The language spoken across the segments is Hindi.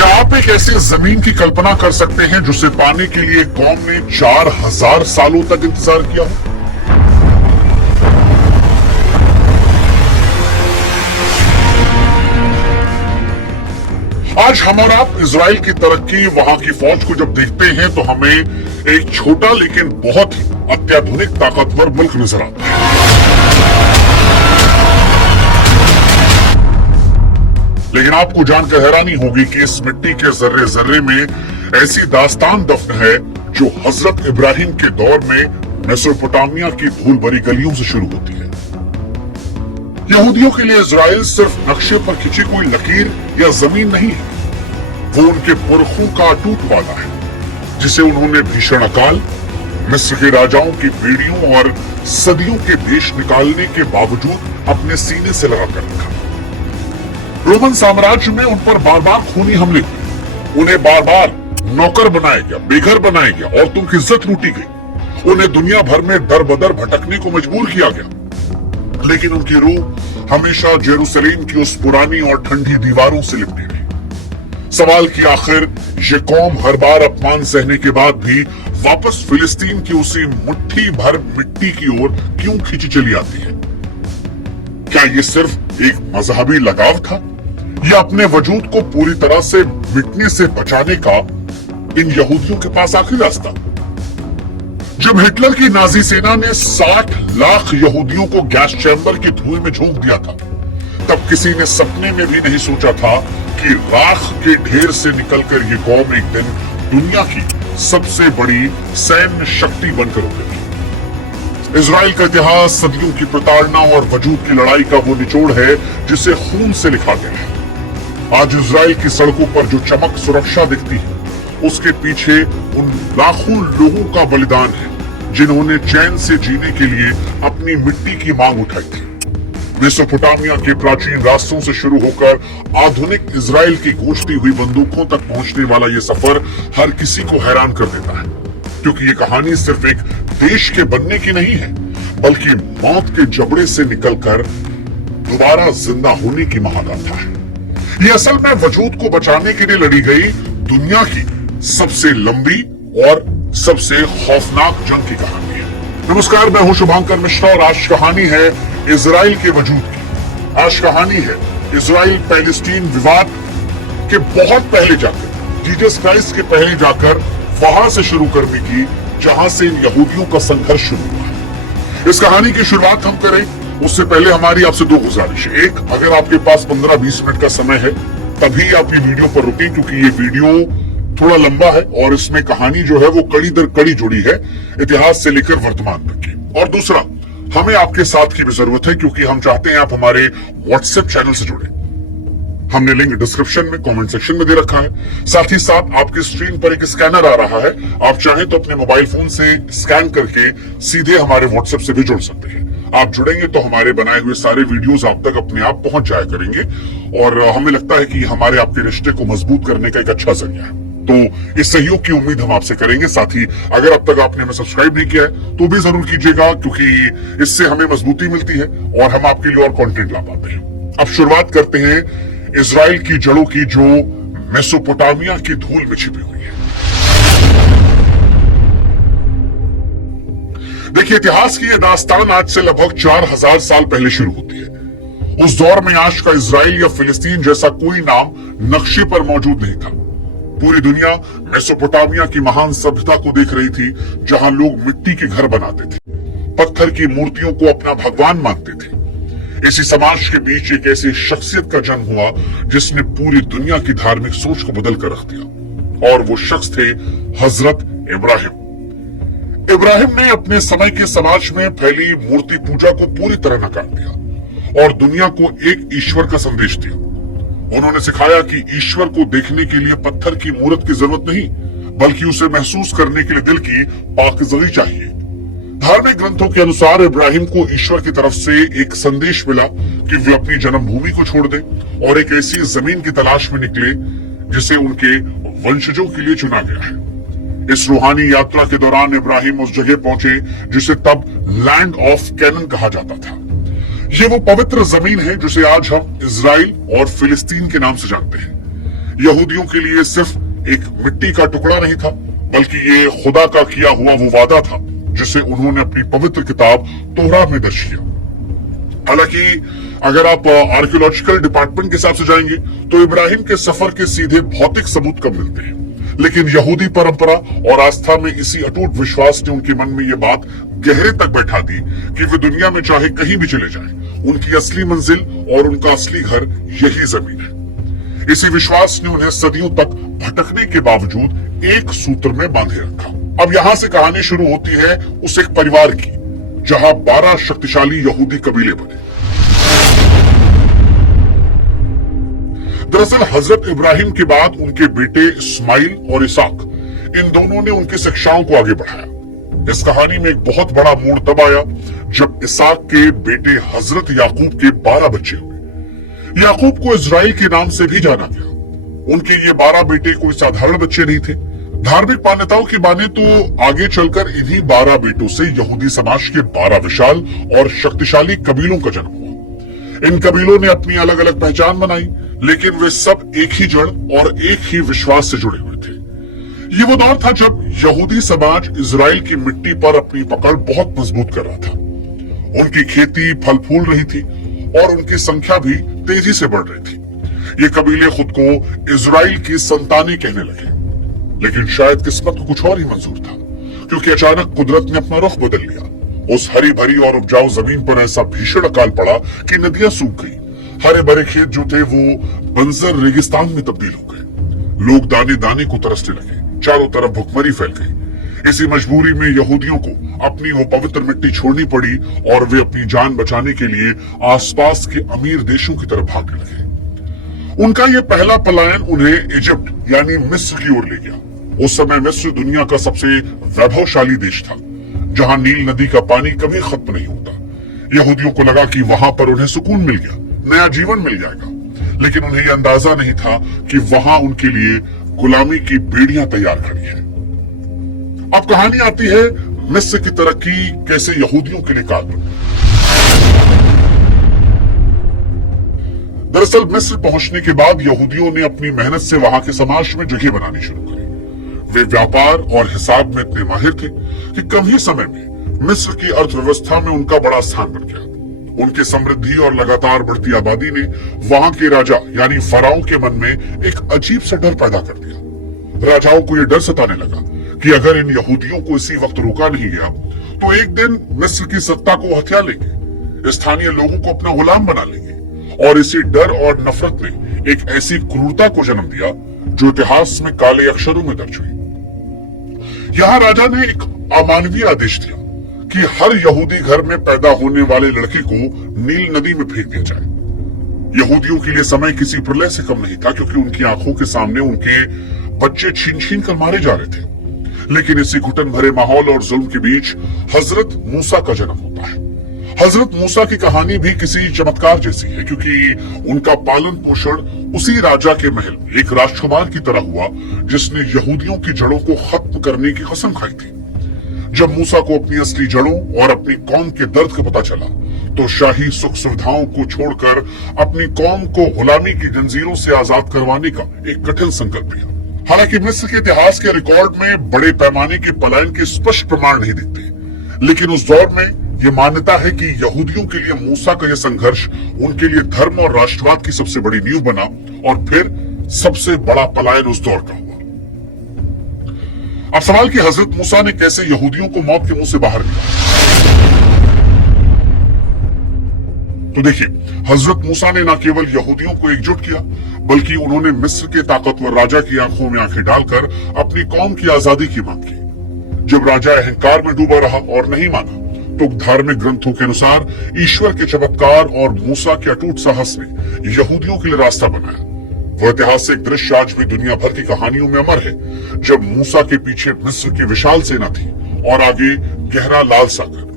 क्या आप एक ऐसी जमीन की कल्पना कर सकते हैं जिसे पाने के लिए कौम ने 4000 सालों तक इंतजार किया हो? आज हम और आप इजराइल की तरक्की, वहां की फौज को जब देखते हैं तो हमें एक छोटा लेकिन बहुत ही अत्याधुनिक ताकतवर मुल्क नजर आता है। लेकिन आपको जानकर हैरानी होगी कि इस मिट्टी के जर्रे जर्रे में ऐसी दास्तान दफन है जो हजरत इब्राहिम के दौर में मेसोपोटामिया की धूल भरी गलियों से शुरू होती है। यहूदियों के लिए इजराइल सिर्फ नक्शे पर खिंची कोई लकीर या जमीन नहीं है, वो उनके पुरखों का अटूट वादा है जिसे उन्होंने भीषण अकाल, मिस्र के राजाओं की पीढ़ियों और सदियों के देश निकालने के बावजूद अपने सीने से लगाकर रखा। रोमन साम्राज्य में उन पर बार बार खूनी हमले हुए, उन्हें बार बार नौकर बनाया गया, बेघर बनाया गया, औरतों की इज्जत लूटी गई, उन्हें दुनिया भर में दर बदर भटकने को मजबूर किया गया। लेकिन उनकी रूह हमेशा जेरूसलेम की उस पुरानी और ठंडी दीवारों से लिपटी रही। सवाल कि आखिर ये कौम हर बार अपमान सहने के बाद भी वापस फिलिस्तीन की उसी मुट्ठी भर मिट्टी की ओर क्यों खींची चली आती है? क्या ये सिर्फ एक मजहबी लगाव था या अपने वजूद को पूरी तरह से मिटने से बचाने का इन यहूदियों के पास आखिरी रास्ता? जब हिटलर की नाजी सेना ने 60 लाख यहूदियों को गैस चैम्बर की धूल में झोंक दिया था, तब किसी ने सपने में भी नहीं सोचा था कि राख के ढेर से निकलकर ये कौम एक दिन दुनिया की सबसे बड़ी सैन्य शक्ति बनकर उभरेगी। इजराइल का इतिहास सदियों की प्रताड़ना और वजूद की लड़ाई का वो निचोड़ है जिसे खून से लिखा गया है। आज इजराइल की सड़कों पर जो चमक सुरक्षा दिखती है, उसके पीछे उन लाखों लोगों का बलिदान है जिन्होंने चैन से जीने के लिए अपनी मिट्टी की मांग उठाई थी। मेसोपोटामिया के प्राचीन रास्तों से शुरू होकर आधुनिक इजराइल की गूंजती हुई बंदूकों तक पहुंचने वाला ये सफर हर किसी को हैरान कर देता है, क्योंकि ये कहानी सिर्फ एक देश के बनने की नहीं है, बल्कि मौत के जबड़े से निकलकर दोबारा जिंदा होने की महागाथा है। ये असल में वजूद को बचाने के लिए लड़ी गई दुनिया की सबसे लंबी और सबसे खौफनाक जंग की कहानी है। नमस्कार, मैं हूं शुभांकर मिश्रा और आज कहानी है इजराइल के वजूद की। आज कहानी है इजराइल पैलेस्टीन विवाद के बहुत पहले जाकर, जीसस क्राइस्ट के पहले जाकर वहां से शुरू करने की जहां से इन यहूदियों का संघर्ष शुरू हुआ है। इस कहानी की शुरुआत हम करें उससे पहले हमारी आपसे दो गुजारिश है। एक, अगर आपके पास 15-20 मिनट का समय है तभी आप ये वीडियो पर रुकें, क्योंकि ये वीडियो थोड़ा लंबा है और इसमें कहानी जो है वो कड़ी दर कड़ी जुड़ी है, इतिहास से लेकर वर्तमान तक की। और दूसरा, हमें आपके साथ की भी जरूरत है, क्योंकि हम चाहते हैं आप हमारे व्हाट्सएप चैनल से जुड़े। हमने लिंक डिस्क्रिप्शन में, कमेंट सेक्शन में दे रखा है। साथ ही साथ आपकी स्क्रीन पर एक स्कैनर आ रहा है, आप चाहें तो अपने मोबाइल फोन से स्कैन करके सीधे हमारे व्हाट्सएप से भी जुड़ सकते हैं। आप जुड़ेंगे तो हमारे बनाए हुए सारे वीडियोस आप तक अपने आप पहुंच जाया करेंगे और हमें लगता है कि हमारे आपके रिश्ते को मजबूत करने का एक अच्छा जरिया है। तो इस सहयोग की उम्मीद हम आपसे करेंगे। साथ ही अगर अब तक आपने हमें सब्सक्राइब नहीं किया है तो भी जरूर कीजिएगा, क्योंकि इससे हमें मजबूती मिलती है और हम आपके लिए और कंटेंट ला पाते हैं। अब शुरुआत करते हैं इजराइल की जड़ों की, जो मेसोपोटामिया की धूल में छिपी हुई है। देखिए, इतिहास की यह दास्तान आज से लगभग 4000 साल पहले शुरू होती है। उस दौर में आज का इजराइल या फिलिस्तीन जैसा कोई नाम नक्शे पर मौजूद नहीं था। पूरी दुनिया मेसोपोटामिया की महान सभ्यता को देख रही थी, जहां लोग मिट्टी के घर बनाते थे, पत्थर की मूर्तियों को अपना भगवान मानते थे। इसी समाज के बीच एक ऐसी शख्सियत का जन्म हुआ जिसने पूरी दुनिया की धार्मिक सोच को बदल कर रख दिया, और वो शख्स थे हजरत इब्राहिम। इब्राहिम ने अपने समय के समाज में फैली मूर्ति पूजा को पूरी तरह नकार दिया और दुनिया को एक ईश्वर का संदेश दिया। उन्होंने सिखाया कि ईश्वर को देखने के लिए पत्थर की मूर्त की जरूरत नहीं, बल्कि उसे महसूस करने के लिए दिल की पाकीज़गी चाहिए। धार्मिक ग्रंथों के अनुसार इब्राहिम को ईश्वर की तरफ से एक संदेश मिला कि वे अपनी जन्मभूमि को छोड़ दें और एक ऐसी जमीन की तलाश में निकले जिसे उनके वंशजों के लिए चुना गया है। इस रूहानी यात्रा के दौरान इब्राहिम उस जगह पहुंचे जिसे तब लैंड ऑफ कैनन कहा जाता था। ये वो पवित्र जमीन है जिसे आज हम इजराइल और फिलिस्तीन के नाम से जानते हैं। यहूदियों के लिए सिर्फ एक मिट्टी का टुकड़ा नहीं था, बल्कि ये खुदा का किया हुआ वो वादा था जिसे उन्होंने अपनी पवित्र किताब तोरा में दर्ज किया। हालांकि अगर आप आर्कियोलॉजिकल डिपार्टमेंट के हिसाब से जाएंगे तो इब्राहिम के सफर के सीधे भौतिक सबूत कम मिलते हैं, लेकिन यहूदी परंपरा और आस्था में इसी अटूट विश्वास ने उनके मन में ये बात गहरे तक बैठा दी कि वे दुनिया में चाहे कहीं भी चले जाएं, उनकी असली मंजिल और उनका असली घर यही जमीन है। इसी विश्वास ने उन्हें सदियों तक भटकने के बावजूद एक सूत्र में बांधे रखा। अब यहां से कहानी शुरू होती है उस एक परिवार की जहां 12 शक्तिशाली यहूदी कबीले बने। दरअसल हजरत इब्राहिम के बाद उनके बेटे इस्माइल और इसाक, इन दोनों ने उनकी शिक्षाओं को आगे बढ़ाया। इस कहानी में एक बहुत बड़ा मोड़ तब आया जब इसाक के बेटे हजरत याकूब के 12 बच्चे हुए। याकूब को इजराइल के नाम से भी जाना गया। उनके ये 12 बेटे कोई साधारण बच्चे नहीं थे। धार्मिक मान्यताओं की माने तो आगे चलकर इन्हीं 12 बेटों से यहूदी समाज के 12 विशाल और शक्तिशाली कबीलों का जन्म हुआ। इन कबीलों ने अपनी अलग अलग पहचान बनाई, लेकिन वे सब एक ही जड़ और एक ही विश्वास से जुड़े हुए थे। ये वो दौर था जब यहूदी समाज इजराइल की मिट्टी पर अपनी पकड़ बहुत मजबूत कर रहा था। उनकी खेती फल फूल रही थी और उनकी संख्या भी तेजी से बढ़ रही थी। ये कबीले खुद को इजराइल की संतानें कहने लगे, लेकिन शायद किस्मत को कुछ और ही मंजूर था, क्योंकि अचानक कुदरत ने अपना रुख बदल लिया। उस हरी भरी और उपजाऊ जमीन पर ऐसा भीषण अकाल पड़ा कि नदियां सूख गई। हरे भरे खेत जो थे वो बंजर रेगिस्तान में तब्दील हो गए। लोग दाने दाने को तरसने लगे। चारों तरफ भुखमरी फैल गई। इसी मजबूरी में यहूदियों को अपनी वो पवित्र मिट्टी छोड़नी पड़ी और वे अपनी जान बचाने के लिए आसपास के अमीर देशों की तरफ भागने लगे। उनका ये पहला पलायन उन्हें इजिप्ट यानी मिस्र की ओर ले गया। उस समय मिस्र दुनिया का सबसे वैभवशाली देश था, जहां नील नदी का पानी कभी खत्म नहीं होता। यहूदियों को लगा कि वहां पर उन्हें सुकून मिल गया, नया जीवन मिल जाएगा, लेकिन उन्हें यह अंदाजा नहीं था कि वहां उनके लिए गुलामी की बेड़ियां तैयार खड़ी हैं। अब कहानी आती है मिस्र की तरक्की कैसे यहूदियों के लिए काल बनी। दरअसल मिस्र पहुंचने के बाद यहूदियों ने अपनी मेहनत से वहां के समाज में जगह बनानी शुरू करी। वे व्यापार और हिसाब में इतने माहिर थे कि कम ही समय में मिस्र की अर्थव्यवस्था में उनका बड़ा स्थान बन गया। उनकी समृद्धि और लगातार बढ़ती आबादी ने वहां के राजा यानी फराओं के मन में एक अजीब सा डर पैदा कर दिया। राजाओं को यह डर सताने लगा कि अगर इन यहूदियों को इसी वक्त रोका नहीं गया तो एक दिन मिस्र की सत्ता को हथिया लेंगे, स्थानीय लोगों को अपना गुलाम बना लेंगे। और इसी डर और नफरत ने एक ऐसी क्रूरता को जन्म दिया जो इतिहास में काले अक्षरों में दर्ज हुई। यहां राजा ने एक अमानवीय आदेश दिया कि हर यहूदी घर में पैदा होने वाले लड़के को नील नदी में फेंक दिया जाए। यहूदियों के लिए समय किसी प्रलय से कम नहीं था, क्योंकि उनकी आंखों के सामने उनके बच्चे छीन छीन कर मारे जा रहे थे। लेकिन इसी घुटन भरे माहौल और जुल्म के बीच हजरत मूसा का जन्म होता है। हजरत मूसा की कहानी भी किसी चमत्कार जैसी है, क्योंकि उनका पालन पोषण उसी राजा के महल में एक राजकुमार की तरह हुआ जिसने यहूदियों की जड़ों को खत्म करने की कसम खाई थी। जब मूसा को अपनी असली जड़ों और अपनी कौम के दर्द का पता चला तो शाही सुख सुविधाओं को छोड़कर अपनी कौम को गुलामी की जंजीरों से आजाद करवाने का एक कठिन संकल्प लिया। हालांकि मिस्र के इतिहास के रिकॉर्ड में बड़े पैमाने के पलायन के स्पष्ट प्रमाण नहीं दिखते, लेकिन उस दौर में यह मान्यता है कि यहूदियों के लिए मूसा का यह संघर्ष उनके लिए धर्म और राष्ट्रवाद की सबसे बड़ी नींव बना और फिर सबसे बड़ा पलायन उस दौर का हुआ। अब सवाल कि हजरत मूसा ने कैसे यहूदियों को मौत के मुंह से बाहर निकाला। तो देखिए, हजरत मूसा ने न केवल यहूदियों को एकजुट किया, बल्कि उन्होंने मिस्र के ताकतवर राजा की आंखों में आंखें डालकर अपनी कौम की आजादी की मांग की। जब राजा अहंकार में डूबा रहा और नहीं माना, तो धार्मिक ग्रंथों के अनुसार ईश्वर के चमत्कार और मूसा के अटूट साहस ने यहूदियों के लिए रास्ता बनाया। वह ऐतिहासिक दृश्य आज भी दुनिया भर की कहानियों में अमर है, जब मूसा के पीछे मिस्र की विशाल सेना थी और आगे गहरा लाल सागर।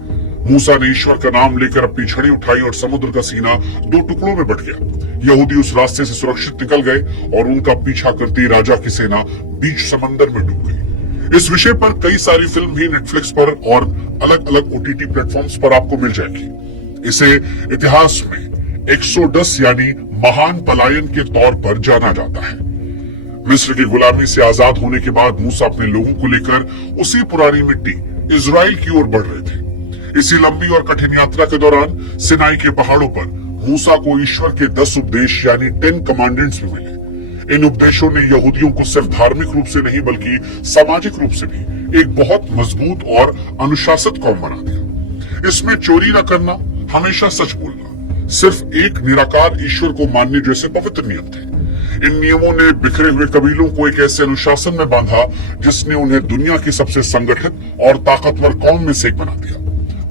मूसा ने ईश्वर का नाम लेकर अपनी छड़ी उठाई और समुद्र का सीना 2 टुकड़ों में बट गया। यहूदी उस रास्ते से सुरक्षित निकल गए और उनका पीछा करती राजा की सेना बीच समंदर में डूब गई। इस विषय पर कई सारी फिल्म भी नेटफ्लिक्स पर और अलग अलग OTT प्लेटफॉर्म्स पर आपको मिल जाएगी। इसे इतिहास में एक्सोडस यानी महान पलायन के तौर पर जाना जाता है। मिस्र की गुलामी से आजाद होने के बाद मूसा अपने लोगों को लेकर उसी पुरानी मिट्टी इजराइल की ओर बढ़ रहे थे। इसी लंबी और कठिन यात्रा के दौरान सिनाई के पहाड़ों पर मूसा को ईश्वर के 10 उपदेश यानी 10 कमांडेंट्स भी मिले। इन उपदेशों ने यहूदियों को सिर्फ धार्मिक रूप से नहीं बल्कि सामाजिक रूप से भी एक बहुत मजबूत और अनुशासित कौम बना दिया। इसमें चोरी न करना, हमेशा सच बोलना, सिर्फ एक निराकार ईश्वर को मानने जैसे पवित्र नियम थे। इन नियमों ने बिखरे हुए कबीलों को एक ऐसे अनुशासन में बांधा जिसने उन्हें दुनिया की सबसे संगठित और ताकतवर कौम में से एक बना दिया।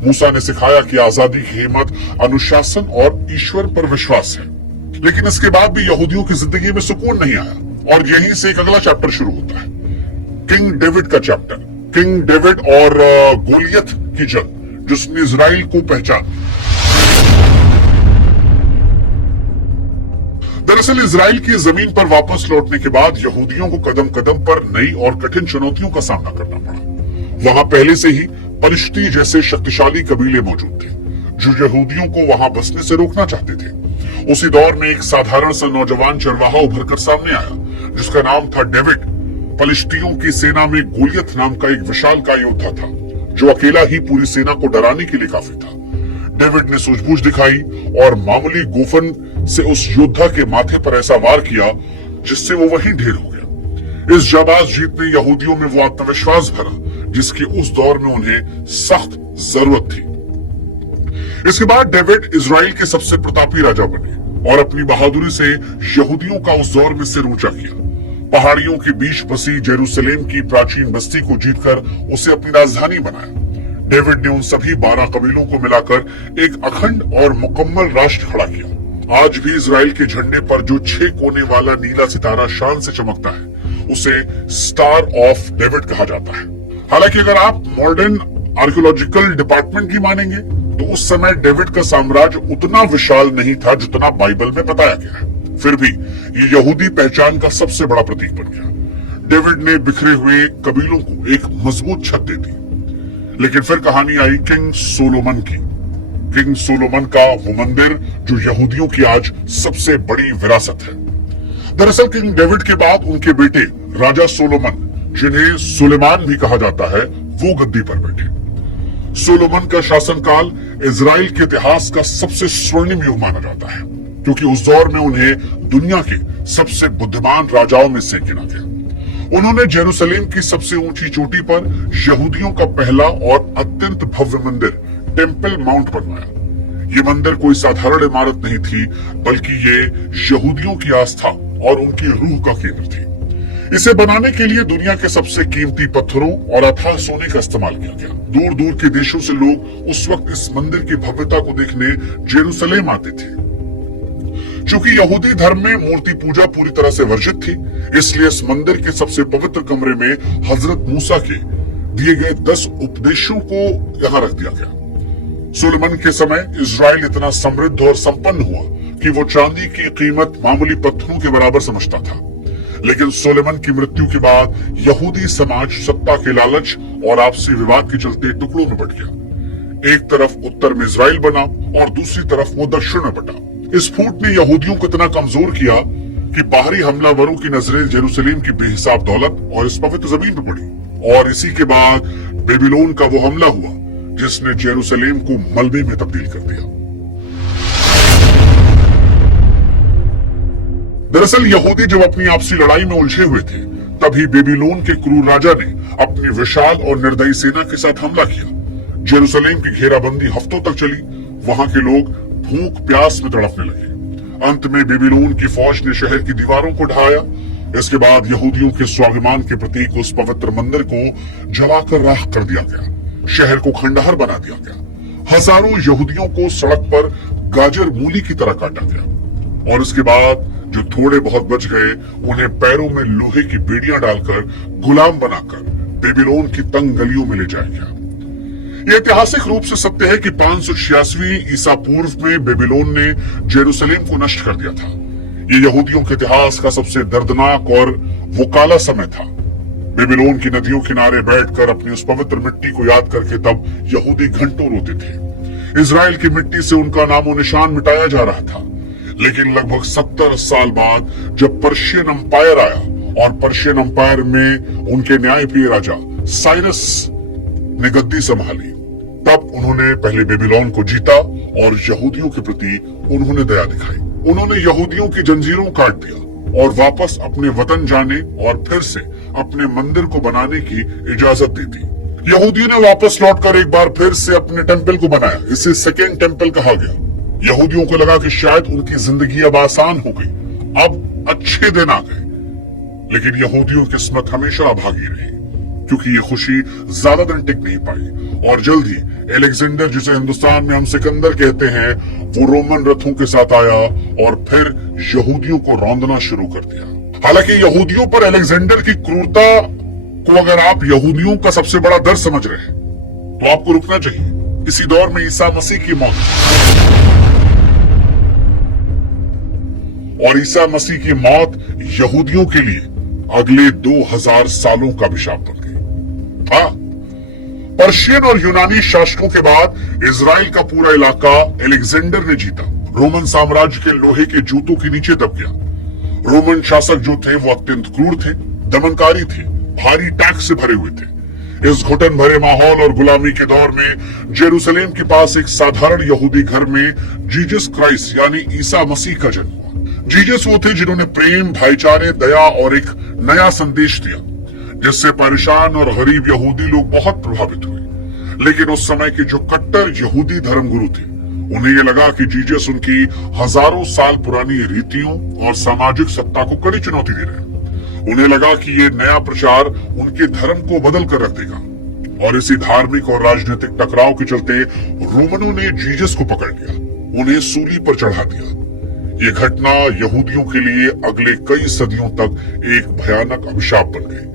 मूसा ने सिखाया कि आजादी की कीमत अनुशासन और ईश्वर पर विश्वास है। लेकिन इसके बाद भी यहूदियों की जिंदगी में सुकून नहीं आया और यहीं से एक अगला चैप्टर शुरू होता है, किंग डेविड का चैप्टर। किंग डेविड और गोलियत की जंग जिसने इजराइल को पहचान। दरअसल इजराइल की जमीन पर वापस लौटने के बाद यहूदियों को कदम कदम पर नई और कठिन चुनौतियों का सामना करना पड़ा। वहां पहले से ही पलिश्ती जैसे शक्तिशाली कबीले मौजूद थे जो यहूदियों को वहां बसने से रोकना चाहते थे। उसी दौर में एक साधारण सा नौजवान चरवाहा उभर कर सामने आया जिसका नाम था डेविड। पलिश्तियों की सेना में गोलियत नाम का एक विशालकाय योद्धा था जो अकेला ही पूरी सेना को डराने के लिए काफी था। डेविड ने सूझबूझ दिखाई और मामूली गोफन से उस योद्धा के माथे पर ऐसा वार किया जिससे वो वहीं ढेर हो गया। इस जाबाज जीत ने यहूदियों में वो आत्मविश्वास भरा जिसकी उस दौर में उन्हें सख्त जरूरत थी। इसके बाद डेविड इजराइल के सबसे प्रतापी राजा बने और अपनी बहादुरी से यहूदियों का उस दौर में सिर ऊंचा किया। पहाड़ियों के बीच बसी जेरूसलेम की प्राचीन बस्ती को जीतकर उसे अपनी राजधानी बनाया। डेविड ने उन सभी 12 कबीलों को मिलाकर एक अखंड और मुकम्मल राष्ट्र खड़ा किया। आज भी इजराइल के झंडे पर जो 6 कोने वाला नीला सितारा शान से चमकता है उसे स्टार ऑफ डेविड कहा जाता है। हालांकि अगर आप मॉडर्न आर्कियोलॉजिकल डिपार्टमेंट की मानेंगे तो उस समय डेविड का साम्राज्य उतना विशाल नहीं था जितना बाइबल में बताया गया है। फिर भी ये यहूदी पहचान का सबसे बड़ा प्रतीक बन गया। डेविड ने बिखरे हुए कबीलों को एक मजबूत छत दे दी। लेकिन फिर कहानी आई किंग सोलोमन की। किंग सोलोमन का वो मंदिर जो यहूदियों की आज सबसे बड़ी विरासत है। दरअसल किंग डेविड के बाद उनके बेटे राजा सोलोमन, जिन्हें सुलेमान भी कहा जाता है, वो गद्दी पर बैठे। सोलोमन का शासनकाल इजराइल के इतिहास का सबसे स्वर्णिम युग माना जाता है क्योंकि उस दौर में उन्हें दुनिया के सबसे बुद्धिमान राजाओं में से गिना गया। उन्होंने जेरूसलेम की सबसे ऊंची चोटी पर यहूदियों का पहला और अत्यंत भव्य मंदिर टेम्पल माउंट बनवाया। ये मंदिर कोई साधारण इमारत नहीं थी बल्कि ये यहूदियों की आस्था और उनकी रूह का केंद्र थी। इसे बनाने के लिए दुनिया के सबसे कीमती पत्थरों और अथाह सोने का इस्तेमाल किया गया। दूर दूर के देशों से लोग उस वक्त इस मंदिर की भव्यता को देखने जेरूसलेम आते थे। चूंकि यहूदी धर्म में मूर्ति पूजा पूरी तरह से वर्जित थी, इसलिए इस मंदिर के सबसे पवित्र कमरे में हजरत मूसा के दिए गए 10 उपदेशों को यहाँ रख दिया गया। सुलेमान के समय इजराइल इतना समृद्ध और संपन्न हुआ कि वो चांदी की कीमत मामूली पत्थरों के बराबर समझता था। लेकिन सुलेमान की मृत्यु के बाद यहूदी समाज सत्ता के लालच और आपसी विवाद के चलते टुकड़ों में बट गया। एक तरफ उत्तर में इजराइल बना और दूसरी तरफ वो दक्षिण में बटा। इस फूट ने यहूदियों को इतना कमजोर किया कि बाहरी हमलावरों की नजरें जेरूसलेम की बेहिसाब दौलत और इस पवित्र जमीन पर पड़ी। और इसी के बाद बेबीलोन का वो हमला हुआ जिसने जेरूसलेम को मलबे में तब्दील कर दिया। दरअसल यहूदी जब अपनी आपसी लड़ाई में उलझे हुए थे तभी बेबीलोन के क्रूर राजा ने अपनी विशाल और निर्दयी सेना के साथ हमला किया। जेरूसलेम की घेराबंदी हफ्तों तक चली। वहां के लोग भूख प्यास में तड़पने लगे। अंत में बेबीलोन की फौज ने शहर की दीवारों को ढाया। इसके बाद यहूदियों के स्वाभिमान के प्रतीक उस पवित्र मंदिर को जलाकर राख कर दिया गया। शहर को खंडहर बना दिया गया। हजारों यहूदियों को सड़क पर गाजर मूली की तरह काटा गया और इसके बाद जो थोड़े बहुत बच गए उन्हें पैरों में लोहे की बेड़ियां डालकर गुलाम बनाकर बेबीलोन की तंग गलियों में ले जाया गया। यह ऐतिहासिक रूप से सत्य है कि 586 ईसा पूर्व में बेबीलोन ने जेरूसलेम को नष्ट कर दिया था। ये यहूदियों के इतिहास का सबसे दर्दनाक और वो काला समय था। बेबीलोन की नदियों किनारे बैठकर अपनी उस पवित्र मिट्टी को याद करके तब यहूदी घंटों रोते थे। इजराइल की मिट्टी से उनका नामो निशान मिटाया जा रहा था। लेकिन लगभग 70 साल बाद जब पर्शियन अंपायर आया और पर्शियन अंपायर में उनके न्यायप्रिय राजा साइरस ने गद्दी संभाली, तब उन्होंने पहले बेबीलोन को जीता और यहूदियों के प्रति उन्होंने दया दिखाई। उन्होंने यहूदियों की जंजीरों काट दिया और वापस अपने वतन जाने और फिर से अपने मंदिर को बनाने की इजाजत दी थी। यहूदियों ने वापस लौटकर एक बार फिर से अपने टेंपल को बनाया। इसे सेकेंड टेंपल कहा गया। यहूदियों को लगा कि शायद उनकी जिंदगी अब आसान हो गई, अब अच्छे दिन आ गए। लेकिन यहूदियों की किस्मत हमेशा अभागी रही, क्योंकि ये खुशी ज्यादा दिन टिक नहीं पाई और जल्द ही अलेक्जेंडर, जिसे हिंदुस्तान में हम सिकंदर कहते हैं, वो रोमन रथों के साथ आया और फिर यहूदियों को रौंदना शुरू कर दिया। हालांकि यहूदियों पर अलेक्जेंडर की क्रूरता को अगर आप यहूदियों का सबसे बड़ा डर समझ रहे हैं तो आपको रुकना चाहिए। इसी दौर में ईसा मसीह की मौत और ईसा मसीह की मौत यहूदियों के लिए अगले 2000 सालों का अभिशाप बन गई। हाँ, पर्शियन और यूनानी शासकों के बाद इजराइल का पूरा इलाका अलेक्जेंडर ने जीता। रोमन साम्राज्य के लोहे के जूतों के नीचे दब गया। रोमन शासक जो थे वो अत्यंत क्रूर थे, दमनकारी थे, भारी टैक्स से भरे हुए थे। इस घुटन भरे माहौल और गुलामी के दौर में जेरूसलेम के पास एक साधारण यहूदी घर में जीसस क्राइस्ट यानी ईसा मसीह का जन्म हुआ। जीसस वो थे जिन्होंने प्रेम, भाईचारे, दया और एक नया संदेश दिया, जिससे परेशान और गरीब यहूदी लोग बहुत प्रभावित हुए। लेकिन उस समय के जो कट्टर यहूदी धर्मगुरु थे, उन्हें यह लगा कि जीसस उनकी हजारों साल पुरानी रीतियों और सामाजिक सत्ता को कड़ी चुनौती दे रहे हैं। उन्हें लगा कि ये नया प्रचार उनके धर्म को बदल कर रख देगा। और इसी धार्मिक और राजनीतिक टकराव के चलते रोमनों ने जीसस को पकड़ लिया, उन्हें सूली पर चढ़ा दिया। ये घटना यहूदियों के लिए अगले कई सदियों तक एक भयानक अभिशाप बन गई।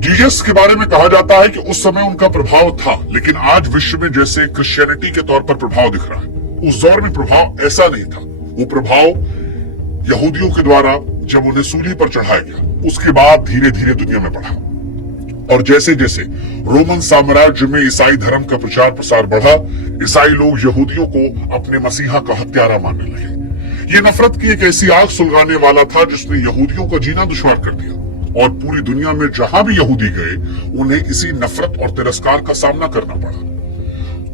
जीसस के बारे में कहा जाता है कि उस समय उनका प्रभाव था, लेकिन आज विश्व में जैसे क्रिश्चियनिटी के तौर पर प्रभाव दिख रहा है, उस दौर में प्रभाव ऐसा नहीं था। वो प्रभाव यहूदियों के द्वारा जब उन्हें सूली पर चढ़ाया गया, उसके बाद धीरे धीरे दुनिया में बढ़ा। और जैसे जैसे रोमन साम्राज्य में ईसाई धर्म का प्रचार प्रसार बढ़ा, ईसाई लोग यहूदियों को अपने मसीहा का हत्यारा मानने लगे। ये नफरत की एक ऐसी आग सुलगाने वाला था जिसने यहूदियों का जीना दुश्वार कर दिया। और पूरी दुनिया में जहां भी यहूदी गए, उन्हें इसी नफरत और तिरस्कार का सामना करना पड़ा।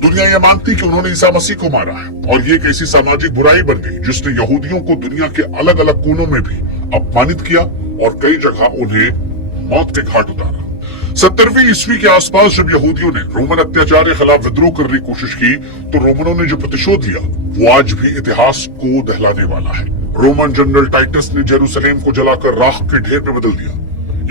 दुनिया ये मानती कि उन्होंने ईसा मसीह को मारा है, और ये एक ऐसी सामाजिक बुराई बन गई जिसने यहूदियों को दुनिया के अलग अलग कोनों में भी अपमानित किया और कई जगह उन्हें मौत के घाट उतारा। 70वीं ईस्वी के आसपास जब यहूदियों ने रोमन अत्याचार के खिलाफ विद्रोह करने की कोशिश की, तो रोमनों ने जो प्रतिशोध लिया वो आज भी इतिहास को दहलाने वाला है। रोमन जनरल टाइटस ने जेरूसलेम को जलाकर राख के ढेर में बदल दिया,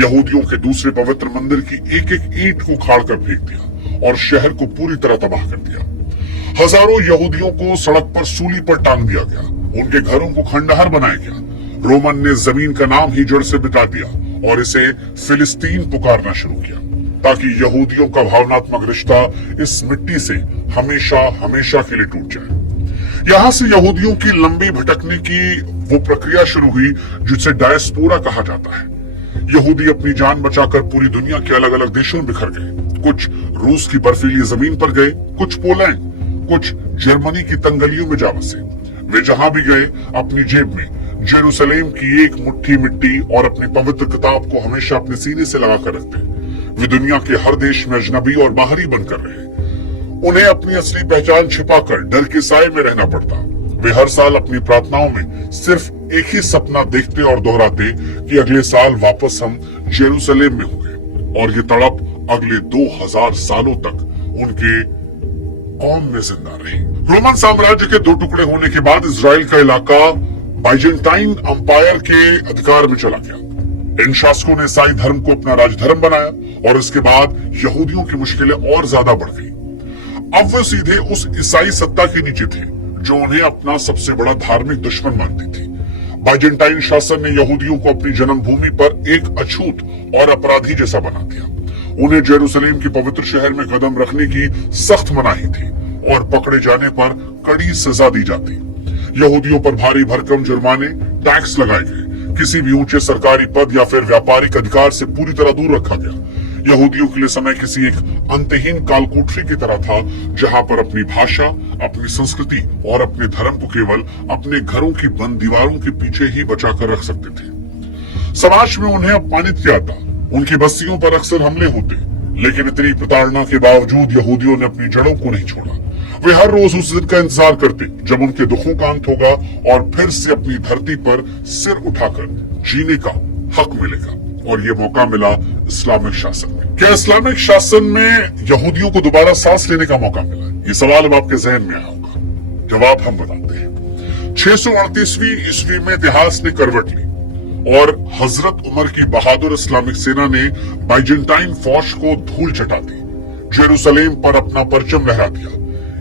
यहूदियों के दूसरे पवित्र मंदिर की एक एक ईंट को खाड़कर फेंक दिया और शहर को पूरी तरह तबाह कर दिया। हजारों यहूदियों को सड़क पर सूली पर टांग दिया गया, उनके घरों को खंडहर बनाया गया। रोमन ने जमीन का नाम ही जड़ से मिटा दिया और इसे फिलिस्तीन पुकारना शुरू किया, ताकि यहूदियों का भावनात्मक रिश्ता इस मिट्टी से हमेशा हमेशा के लिए टूट जाए। यहाँ से यहूदियों की लंबी भटकने की वो प्रक्रिया शुरू हुई जिसे डायस्पोरा कहा जाता है। यहूदी अपनी जान बचाकर पूरी दुनिया के अलग अलग देशों में बिखर गए। कुछ रूस की बर्फीली जमीन पर गए, कुछ पोलैंड, कुछ जर्मनी की तंगलियों में जा बसे। वे जहां भी गए, अपनी जेब में जेरूसलेम की एक मुट्ठी मिट्टी और अपनी पवित्र किताब को हमेशा अपने सीने से लगाकर रखते। वे दुनिया के हर देश में अजनबी और बाहरी बनकर रहे। उन्हें अपनी असली पहचान छिपाकर डर के साए में रहना पड़ता। वे हर साल अपनी प्रार्थनाओं में सिर्फ एक ही सपना देखते और दोहराते कि अगले साल वापस हम जेरूसलेम में होंगे। और ये तड़प अगले 2000 सालों तक उनके कौम में जिंदा रही। रोमन साम्राज्य के दो टुकड़े होने के बाद इजराइल का इलाका बाइजेंटाइन अंपायर के अधिकार में चला गया। इन शासकों ने ईसाई धर्म को अपना राजधर्म बनाया और इसके बाद यहूदियों की मुश्किलें और ज्यादा बढ़ गई। अब वे सीधे उस ईसाई सत्ता के नीचे थे जो उन्हें अपना सबसे बड़ा धार्मिक दुश्मन मानती थी। बाइजेंटाइन शासन ने यहूदियों को अपनी जन्मभूमि पर एक अछूत और अपराधी जैसा बना दिया। उन्हें जेरूसलेम के पवित्र शहर में कदम रखने की सख्त मनाही थी और पकड़े जाने पर कड़ी सजा दी जाती। यहूदियों पर भारी भरकम जुर्माने, टैक्स लगाए गए। किसी भी ऊंचे सरकारी पद या फिर व्यापारिक अधिकार से पूरी तरह दूर रखा गया। यहूदियों के लिए समय किसी एक अंतहीन कालकोठरी की तरह था, जहां पर अपनी भाषा, अपनी संस्कृति और अपने धर्म को केवल अपने घरों की बंद दीवारों के पीछे ही बचाकर रख सकते थे। समाज में उन्हें अपमानित किया था, उनकी बस्तियों पर अक्सर हमले होते, लेकिन इतनी प्रताड़ना के बावजूद यहूदियों ने अपनी जड़ों को नहीं छोड़ा। वे हर रोज उस दिन का इंतजार करते जब उनके दुखों का अंत होगा और फिर से अपनी धरती पर सिर उठाकर जीने का हक मिलेगा। और ये मौका मिला इस्लामिक शासन में। क्या इस्लामिक शासन में यहूदियों को दोबारा सांस लेने का मौका मिला? ये सवाल अब आपके जहन में आया होगा। जवाब हम बताते हैं। 638वीं ईस्वी में इतिहास ने करवट ली और हजरत उमर की बहादुर इस्लामिक सेना ने बाइजेंटाइन फौज को धूल चटा दी, जेरूसलेम पर अपना परचम लहरा दिया।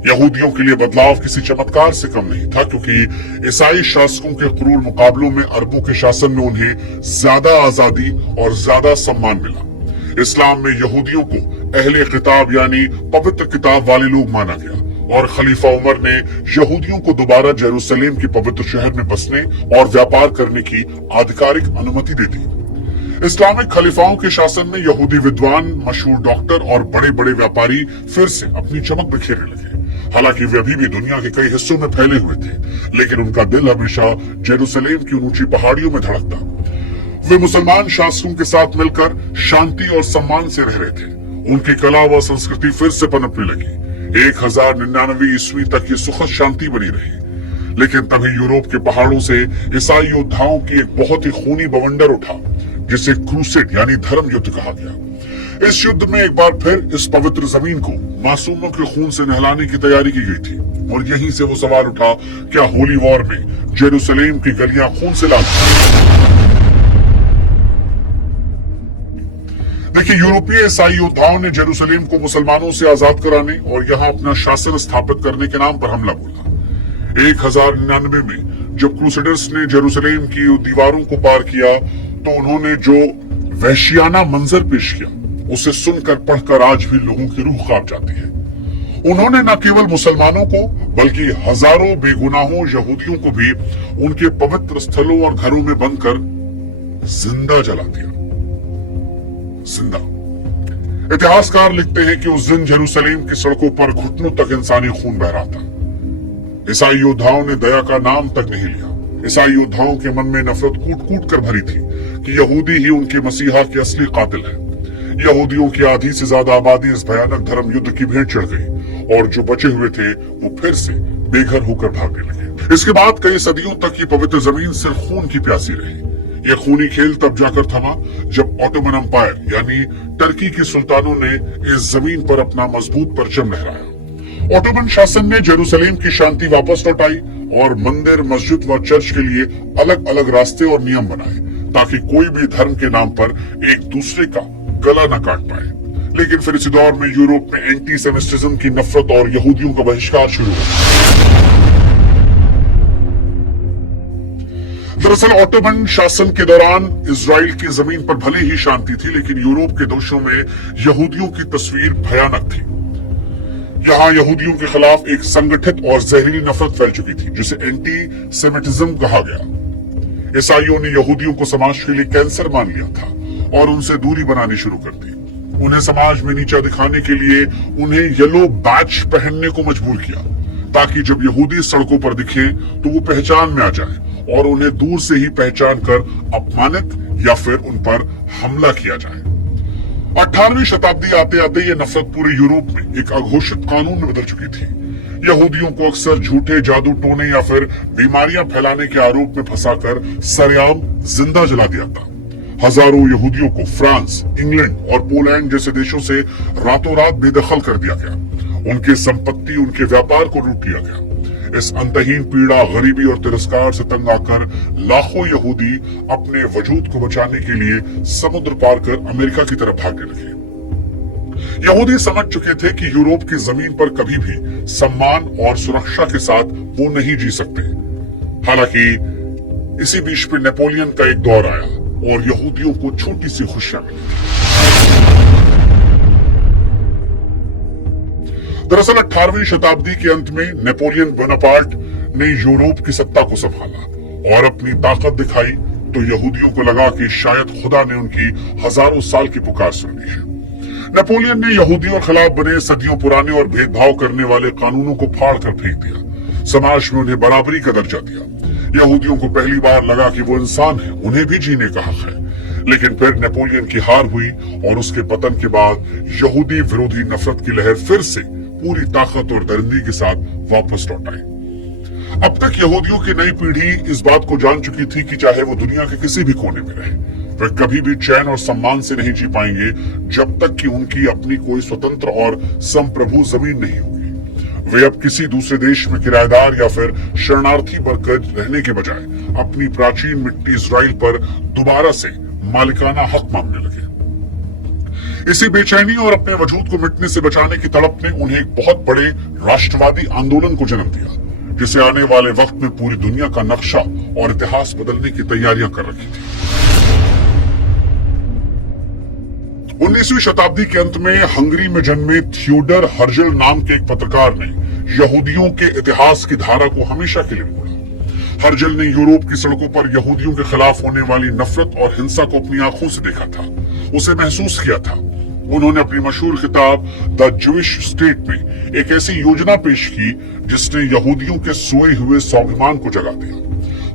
यहूदियों के लिए बदलाव किसी चमत्कार से कम नहीं था, क्योंकि ईसाई शासकों के क्रूर मुकाबलों में अरबों के शासन में उन्हें ज्यादा आजादी और ज्यादा सम्मान मिला। इस्लाम में यहूदियों को अहले किताब यानी पवित्र किताब वाले लोग माना गया और खलीफा उमर ने यहूदियों को दोबारा जेरूसलेम के पवित्र शहर में बसने और व्यापार करने की आधिकारिक अनुमति दे दी। इस्लामिक खलीफाओं के शासन में यहूदी विद्वान, मशहूर डॉक्टर और बड़े बड़े व्यापारी फिर से अपनी चमक बिखेरने लगे। हालांकि वे अभी भी दुनिया के कई हिस्सों में फैले हुए थे, लेकिन उनका दिल हमेशा जेरूसलेम की ऊंची पहाड़ियों में धड़कता। वे मुसलमान शासकों के साथ मिलकर शांति और सम्मान से रह रहे थे। उनकी कला व संस्कृति फिर से पनपने लगी। 1099 ईस्वी तक ये सुखद शांति बनी रही, लेकिन तभी यूरोप के पहाड़ों से ईसाई योद्धाओं की एक बहुत ही खूनी बवंडर उठा, जिसे क्रूसेड यानी धर्म युद्ध कहा गया। इस युद्ध में एक बार फिर इस पवित्र जमीन को मासूमों के खून से नहलाने की तैयारी की गई थी और यहीं से वो सवाल उठा, क्या होली वॉर में जेरूसलेम की गलियां खून से लाल? देखिए, यूरोपीय ईसाई योद्धाओं ने जेरूसलेम को मुसलमानों से आजाद कराने और यहाँ अपना शासन स्थापित करने के नाम पर हमला बोला। 1099 में जब क्रूसेडर्स ने जेरूसलेम की दीवारों को पार किया तो उन्होंने जो वहशियाना मंजर पेश किया, उसे सुनकर पढ़कर आज भी लोगों की रूह कांप जाती है। उन्होंने न केवल मुसलमानों को बल्कि हजारों बेगुनाहों यहूदियों को भी उनके पवित्र स्थलों और घरों में बंद कर जिंदा जला दिया। जिंदा। इतिहासकार लिखते हैं कि उस दिन जेरूसलेम की सड़कों पर घुटनों तक इंसानी खून बह रहा था। ईसाई योद्धाओं ने दया का नाम तक नहीं लिया। ईसाई योद्धाओं के मन में नफरत कूट कूट कर भरी थी कि यहूदी ही उनके मसीहा के असली कातिल है। यहूदियों की आधी से ज्यादा आबादी इस भयानक धर्म युद्ध की भेंट चढ़ गई और जो बचे हुए थे वो फिर से बेघर होकर भागने लगे। इसके बाद कई सदियों तक ये पवित्र जमीन सिर्फ खून की प्यासी रही। यह खूनी खेल तब जाकर थमा जब ऑटोमन एम्पायर यानी टर्की के सुल्तानों ने इस जमीन पर अपना मजबूत परचम लहराया। ऑटोमन शासन ने जेरूसलेम की शांति वापस लौटाई और मंदिर, मस्जिद व चर्च के लिए अलग अलग रास्ते और नियम बनाए, ताकि कोई भी धर्म के नाम पर एक दूसरे का गला न काट पाए। लेकिन फिर इसी दौर में यूरोप में एंटी सेमिटिज्म की नफरत और यहूदियों का बहिष्कार शुरू हुआ। दरअसल ऑटोमन शासन के दौरान इजराइल की जमीन पर भले ही शांति थी, लेकिन यूरोप के देशों में यहूदियों की तस्वीर भयानक थी। यहाँ यहूदियों के खिलाफ एक संगठित और जहरीली नफरत फैल चुकी थी, जिसे एंटी सेमिटिज्म कहा गया। ईसाइयों ने यहूदियों को समाज के लिए कैंसर मान लिया था और उनसे दूरी बनानी शुरू कर दी। उन्हें समाज में नीचा दिखाने के लिए उन्हें येलो बैच पहनने को मजबूर किया, ताकि जब यहूदी सड़कों पर दिखे तो वो पहचान में आ जाए और उन्हें दूर से ही पहचान कर अपमानित या फिर उन पर हमला किया जाए। 18वीं शताब्दी आते आते ये नफरत पूरे यूरोप में एक अघोषित कानून में बदल चुकी थी। यहूदियों को अक्सर झूठे जादू टोने या फिर बीमारियां फैलाने के आरोप में फंसाकर सरेआम जिंदा जला दिया था। हजारों यहूदियों को फ्रांस, इंग्लैंड और पोलैंड जैसे देशों से रातों रात बेदखल कर दिया गया। उनकी संपत्ति, उनके व्यापार को लूट लिया गया। इस अंतहीन पीड़ा, गरीबी और तिरस्कार से तंग आकर लाखों यहूदी अपने वजूद को बचाने के लिए समुद्र पार कर अमेरिका की तरफ भागने लगे। यहूदी समझ चुके थे कि यूरोप की जमीन पर कभी भी सम्मान और सुरक्षा के साथ वो नहीं जी सकते। हालांकि इसी बीच में नेपोलियन का एक दौर आया और यहूदियों को छोटी सी खुशियां मिली। दरअसल 18वीं शताब्दी के अंत में नेपोलियन बोनापार्ट ने यूरोप की सत्ता को संभाला और अपनी ताकत दिखाई तो यहूदियों को लगा कि शायद खुदा ने उनकी हजारों साल की पुकार सुन ली है। नेपोलियन ने यहूदियों के खिलाफ बने सदियों पुराने और भेदभाव करने वाले कानूनों को फाड़ कर फेंक दिया। समाज में उन्हें बराबरी का दर्जा दिया। यहूदियों को पहली बार लगा कि वो इंसान है, उन्हें भी जीने का हक है। लेकिन फिर नेपोलियन की हार हुई और उसके पतन के बाद यहूदी विरोधी नफरत की लहर फिर से पूरी ताकत और दरिंदगी के साथ वापस लौट आई। अब तक यहूदियों की नई पीढ़ी इस बात को जान चुकी थी कि चाहे वो दुनिया के किसी भी कोने में रहे, वे कभी भी चैन और सम्मान से नहीं जी पाएंगे जब तक कि उनकी अपनी कोई स्वतंत्र और संप्रभु जमीन नहीं होगी। वे अब किसी दूसरे देश में किराएदार या फिर शरणार्थी बनकर रहने के बजाय अपनी प्राचीन मिट्टी इजराइल पर दोबारा से मालिकाना हक मांगने लगे। इसी बेचैनी और अपने वजूद को मिटने से बचाने की तड़प ने उन्हें एक बहुत बड़े राष्ट्रवादी आंदोलन को जन्म दिया, जिसे आने वाले वक्त में पूरी दुनिया का नक्शा और इतिहास बदलने की तैयारियां कर रखी थी। 19वीं शताब्दी के अंत में हंगरी में जन्मे थियोडर हर्जल नाम के एक पत्रकार ने यहूदियों के इतिहास की धारा को हमेशा के लिए मोड़ा। हर्जल ने यूरोप की सड़कों पर यहूदियों के खिलाफ होने वाली नफरत और हिंसा को अपनी आंखों से देखा था, उसे महसूस किया था। उन्होंने अपनी मशहूर किताब द जूइश स्टेट में एक ऐसी योजना पेश की जिसने यहूदियों के सोए हुए स्वाभिमान को जगा दिया।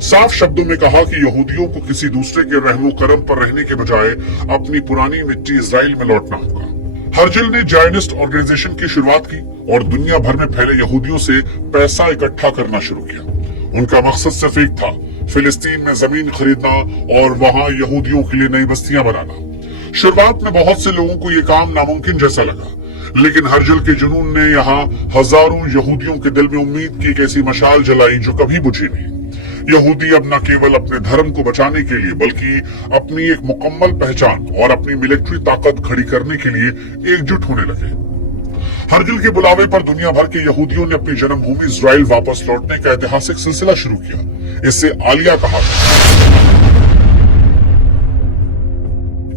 साफ शब्दों में कहा कि यहूदियों को किसी दूसरे के रहमो करम पर रहने के बजाय अपनी पुरानी मिट्टी इजराइल में लौटना होगा। हर्जल ने जायनिस्ट ऑर्गेनाइजेशन की शुरुआत की और दुनिया भर में फैले यहूदियों से पैसा इकट्ठा करना शुरू किया। उनका मकसद सिर्फ एक था, फिलिस्तीन में जमीन खरीदना और वहां यहूदियों के लिए नई बस्तियां बनाना। शुरुआत में बहुत से लोगों को यह काम नामुमकिन जैसा लगा, लेकिन हर्जल के जुनून ने यहाँ हजारों यहूदियों के दिल में उम्मीद की एक ऐसी मशाल जलाई जो कभी बुझी नहीं। यहूदी अब न केवल अपने धर्म को बचाने के लिए बल्कि अपनी एक मुकम्मल पहचान और अपनी मिलिट्री ताकत खड़ी करने के लिए एकजुट होने लगे। हर्जल के बुलावे पर दुनिया भर के यहूदियों ने अपनी जन्मभूमि इजराइल वापस लौटने का ऐतिहासिक सिलसिला शुरू किया। इसे आलिया कहा जाता है।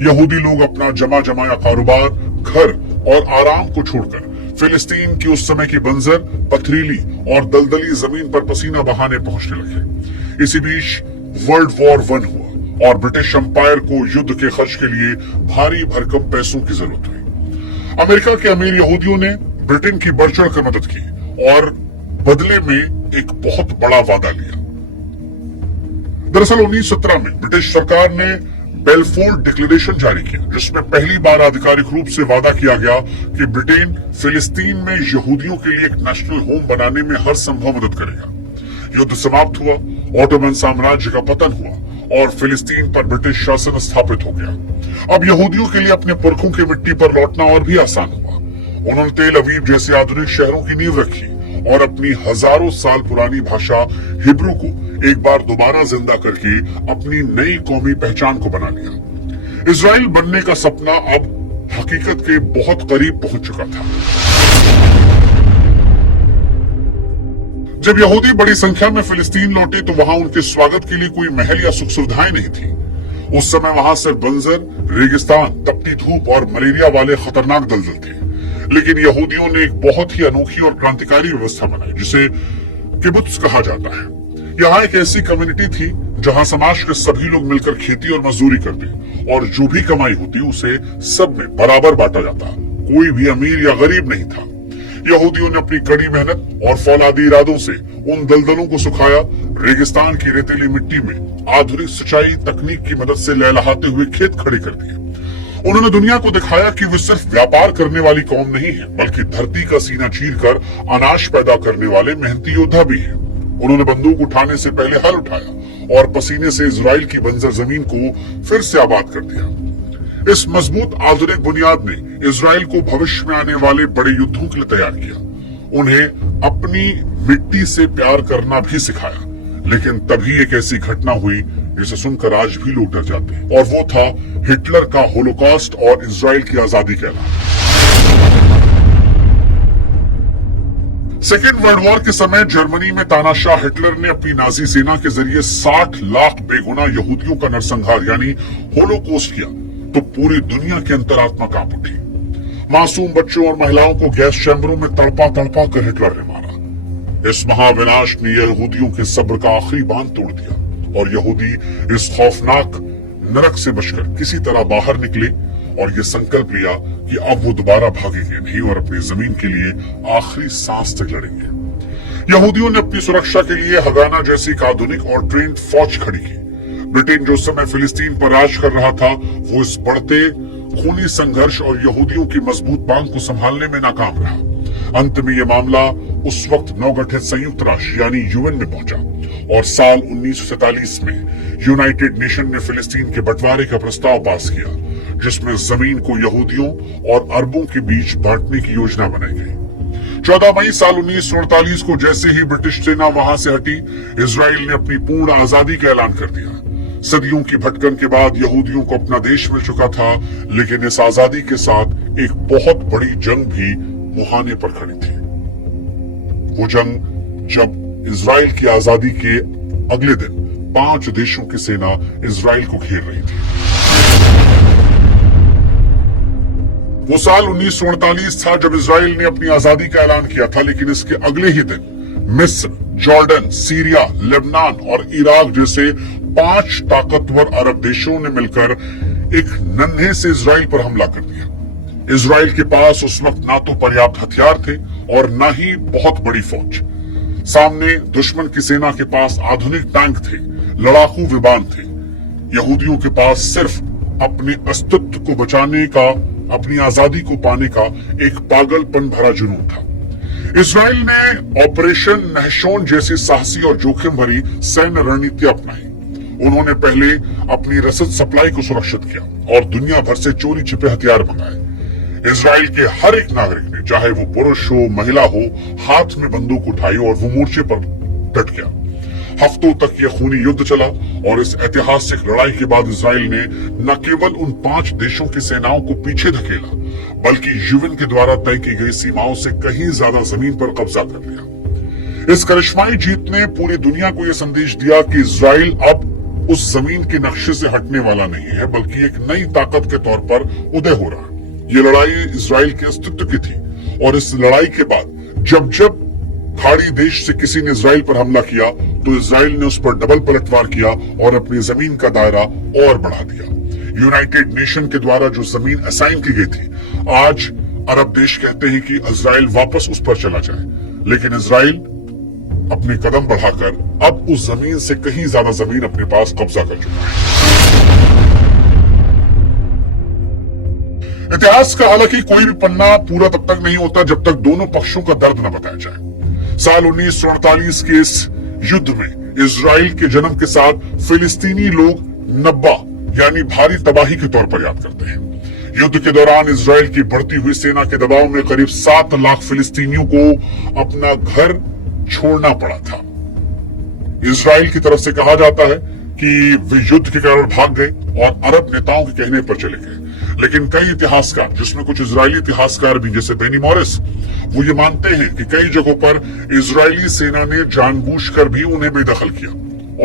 यहूदी लोग अपना जमा जमाया कारोबार, घर और आराम को छोड़कर फिलिस्तीन की उस समय की बंजर, पथरीली और दलदली जमीन पर पसीना बहाने पहुंचने लगे। इसी बीच वर्ल्ड वॉर 1 हुआ और ब्रिटिश एम्पायर को युद्ध के खर्च के लिए भारी भरकम पैसों की जरूरत हुई। अमेरिका के अमीर यहूदियों ने ब्रिटेन की बढ़ चढ़ कर मदद की और बदले में एक बहुत बड़ा वादा लिया। दरअसल 1917 में ब्रिटिश सरकार ने बेलफोर डिक्लेरेशन जारी किया, जिसमें पहली बार आधिकारिक रूप से वादा किया गया कि ब्रिटेन फिलिस्तीन में यहूदियों के लिए एक नेशनल होम बनाने में हर संभव मदद करेगा। युद्ध समाप्त हुआ, ऑटोमन साम्राज्य का पतन हुआ और फिलिस्तीन पर ब्रिटिश शासन स्थापित हो गया। अब यहूदियों के लिए अपने पुरखों की मिट्टी पर लौटना और भी आसान हुआ। उन्होंने तेल अवीव जैसे आधुनिक शहरों की नींव रखी और अपनी हजारों साल पुरानी भाषा हिब्रू को एक बार दोबारा जिंदा करके अपनी नई कौमी पहचान को बना लिया। इजराइल बनने का सपना अब हकीकत के बहुत करीब पहुंच चुका था। जब यहूदी बड़ी संख्या में फिलिस्तीन लौटे तो वहां उनके स्वागत के लिए कोई महल या सुख सुविधाएं नहीं थी। उस समय वहां सिर्फ बंजर, रेगिस्तान, तपती धूप और मलेरिया वाले खतरनाक दलदल थे। लेकिन यहूदियों ने एक बहुत ही अनोखी और क्रांतिकारी व्यवस्था बनाई जिसे किबुत्स कहा जाता है। यहाँ एक ऐसी कम्युनिटी थी जहाँ समाज के सभी लोग मिलकर खेती और मजदूरी करते और जो भी कमाई होती उसे सब में बराबर बांटा जाता। कोई भी अमीर या गरीब नहीं था। यहूदियों ने अपनी कड़ी मेहनत और फौलादी इरादों से उन दलदलों को सुखाया, रेगिस्तान की रेतीली मिट्टी में आधुनिक सिंचाई तकनीक की मदद से लहलहाते हुए खेत खड़े कर दिए। उन्होंने दुनिया को दिखाया कि वे सिर्फ व्यापार करने वाली कौम नहीं है, बल्कि धरती का सीना चीरकर अनाज पैदा करने वाले मेहनती योद्धा भी हैं। उन्होंने बंदूक उठाने से पहले हल उठाया और पसीने से इजराइल की बंजर जमीन को फिर से आबाद कर दिया। इस मजबूत आधुनिक बुनियाद ने इजराइल को भविष्य में आने वाले बड़े युद्धों के लिए तैयार किया। उन्हें अपनी मिट्टी से प्यार करना भी सिखाया। लेकिन तभी एक ऐसी घटना हुई जिसे सुनकर आज भी लोग डर जाते हैं, और वो था हिटलर का होलोकॉस्ट और इजराइल की आजादी का ऐलान। सेकेंड वर्ल्ड वॉर के समय जर्मनी में तानाशाह हिटलर ने अपनी नाजी सेना के जरिए 60 लाख बेगुनाह यहूदियों का नरसंहार यानी होलोकॉस्ट किया तो पूरी दुनिया की अंतरात्मा कांप उठी। मासूम बच्चों और महिलाओं को गैस चैम्बरों में तड़पा तड़पा कर हिटलर ने मारा। इस महाविनाश ने यहूदियों के सब्र का आखिरी बांध तोड़ दिया और यहूदी इस खौफनाक नरक से बचकर किसी तरह बाहर निकले और ये संकल्प लिया कि अब वो दोबारा भागेंगे नहीं और अपनी जमीन के लिए आखिरी सांस तक लड़ेंगे। यहूदियों ने अपनी सुरक्षा के लिए हगाना जैसी एक आधुनिक और ट्रेंड फौज खड़ी की। ब्रिटेन जो उस समय फिलिस्तीन पर राज कर रहा था, वो इस बढ़ते खूनी संघर्ष और यहूदियों की मजबूत मांग को संभालने में नाकाम रहा। अंत में यह मामला उस वक्त नवगठित संयुक्त राष्ट्र यानी यूएन में पहुंचा और साल 1947 में यूनाइटेड नेशन ने फिलिस्तीन के बंटवारे का प्रस्ताव पास किया, जिसमें जमीन को यहूदियों और अरबों के बीच बांटने की योजना बनाई गई। 14 मई साल 1948 को जैसे ही ब्रिटिश सेना वहां से हटी, इजराइल ने अपनी पूर्ण आजादी का ऐलान कर दिया। सदियों की भटकन के बाद यहूदियों को अपना देश मिल चुका था, लेकिन इस आजादी के साथ एक बहुत बड़ी जंग भी मुहाने पर खड़ी थी। वो जंग जब इजराइल की आजादी के अगले दिन 5 देशों की सेना इजराइल को घेर रही थी। वो साल 1948 था जब इजराइल ने अपनी आजादी का ऐलान किया था, लेकिन इसके अगले ही दिन मिस्र, जॉर्डन, सीरिया, लेबनान और इराक जैसे 5 ताकतवर अरब देशों ने मिलकर एक नन्हे से इजराइल पर हमला कर दिया। इजराइल के पास उस वक्त ना तो पर्याप्त हथियार थे और ना ही बहुत बड़ी फौज। सामने दुश्मन की सेना के पास आधुनिक टैंक थे, लड़ाकू विमान थे। यहूदियों के पास सिर्फ अपने अस्तित्व को बचाने का, अपनी आजादी को पाने का एक पागलपन भरा जुनून था। इजराइल ने ऑपरेशन नहशोन जैसी साहसी और जोखिम भरी सैन्य रणनीति अपनाई। उन्होंने पहले अपनी रसद सप्लाई को सुरक्षित किया और दुनिया भर से चोरी छिपे हथियार मंगाए। इजराइल के हर एक नागरिक ने, चाहे वो पुरुष हो, महिला हो, हाथ में बंदूक उठाई और वो मोर्चे पर डट गया। हफ्तों तक यह खूनी युद्ध चला और इस ऐतिहासिक लड़ाई के बाद इजराइल ने न केवल उन 5 देशों की सेनाओं को पीछे धकेला, बल्कि यूएन के द्वारा तय की गई सीमाओं से कहीं ज्यादा जमीन पर कब्जा कर लिया। इस करिश्माई जीत ने पूरी दुनिया को यह संदेश दिया कि इजराइल अब उस जमीन के नक्शे से हटने वाला नहीं है, बल्कि एक नई ताकत के तौर पर उदय हो रहा है। ये लड़ाई इजराइल के अस्तित्व की थी और इस लड़ाई के बाद जब जब खाड़ी देश से किसी ने इजराइल पर हमला किया, तो इजराइल ने उस पर डबल पलटवार किया और अपनी जमीन का दायरा और बढ़ा दिया। यूनाइटेड नेशन के द्वारा जो जमीन असाइन की गई थी, आज अरब देश कहते हैं कि इजराइल वापस उस पर चला जाए, लेकिन इजराइल अपने कदम बढ़ाकर अब उस जमीन से कहीं ज्यादा जमीन अपने पास कब्जा कर चुका है। इतिहास का हालांकि कोई भी पन्ना पूरा तब तक नहीं होता जब तक दोनों पक्षों का दर्द न बताया जाए। साल 1948 के इस युद्ध में इजराइल के जन्म के साथ फिलिस्तीनी लोग नब्बा यानी भारी तबाही के तौर पर याद करते हैं। युद्ध के दौरान इजराइल की बढ़ती हुई सेना के दबाव में करीब 7 लाख फिलिस्तीनियों को अपना घर छोड़ना पड़ा था। इजराइल की तरफ से कहा जाता है कि वे युद्ध के कारण भाग गए और अरब नेताओं के कहने पर चले गए, लेकिन कई इतिहासकार, जिसमें कुछ इजरायली इतिहासकार भी जैसे बेनी मॉरिस, वो ये मानते हैं कि कई जगहों पर इजरायली सेना ने जानबूझकर भी उन्हें बेदखल किया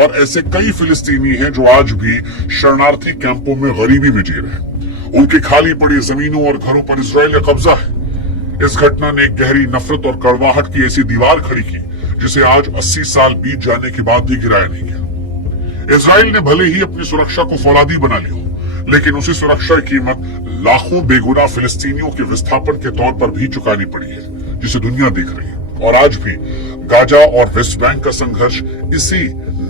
और ऐसे कई फिलिस्तीनी हैं जो आज भी शरणार्थी कैंपों में गरीबी में जी रहे हैं। उनकी खाली पड़ी जमीनों और घरों पर इजराइल का कब्जा है। इस घटना ने गहरी नफरत और कड़वाहट की ऐसी दीवार खड़ी की जिसे आज 80 साल बीत जाने के बाद भी गिराया नहीं गया। इजराइल ने भले ही अपनी सुरक्षा को फौलादी बना ली हो, लेकिन उसी सुरक्षा की कीमत लाखों बेगुनाह फिलिस्तीनियों के विस्थापन के तौर पर भी चुकानी पड़ी है, जिसे दुनिया देख रही है। और आज भी गाजा और वेस्ट बैंक का संघर्ष इसी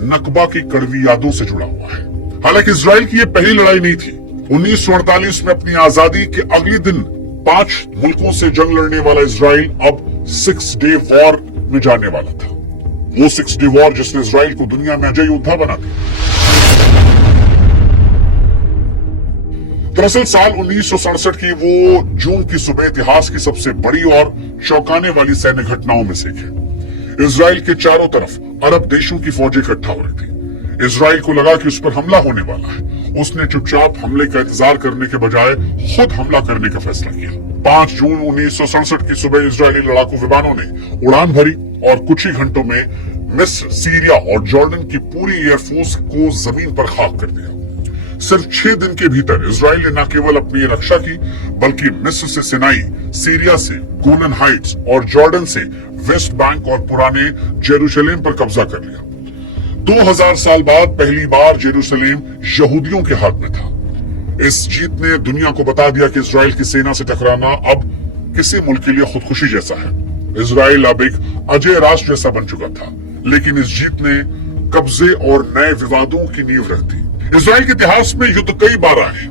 नकबा की कड़वी यादों से जुड़ा हुआ है। हालांकि इजराइल की यह पहली लड़ाई नहीं थी। 1948 में अपनी आजादी के अगले दिन 5 मुल्कों से जंग लड़ने वाला इजराइल अब 6 डे वॉर में जाने वाला था। वो 6 डे वॉर जिसने इजराइल को दुनिया में अजय योद्धा बना दिया। दरअसल साल 1967 की वो जून की सुबह इतिहास की सबसे बड़ी और चौंकाने वाली सैन्य घटनाओं में से एक है। इजराइल के चारों तरफ अरब देशों की फौजें इकट्ठा हो रही थी। इजराइल को लगा कि उस पर हमला होने वाला है। उसने चुपचाप हमले का इंतजार करने के बजाय खुद हमला करने का फैसला किया। 5 जून 1967 की सुबह इजरायली लड़ाकू विमानों ने उड़ान भरी और कुछ ही घंटों में मिस्र, सीरिया और जॉर्डन की पूरी एयरफोर्स को जमीन पर खाक कर दिया। सिर्फ 6 दिन के भीतर इजराइल ने न केवल अपनी रक्षा की, बल्कि मिस्र से सिनाई, सीरिया से गोलन हाइट्स और जॉर्डन से वेस्ट बैंक और पुराने जेरूशलेम पर कब्जा कर लिया। 2000 साल बाद पहली बार जेरूशलेम यहूदियों के हाथ में था। इस जीत ने दुनिया को बता दिया कि इजराइल की सेना से टकराना अब किसी मुल्क के लिए खुदकुशी जैसा है। इजराइल अब एक अजय राष्ट्र जैसा बन चुका था, लेकिन इस जीत ने कब्जे और नए विवादों की नींव रहती। इजराइल के इतिहास में युद्ध कई बार आए।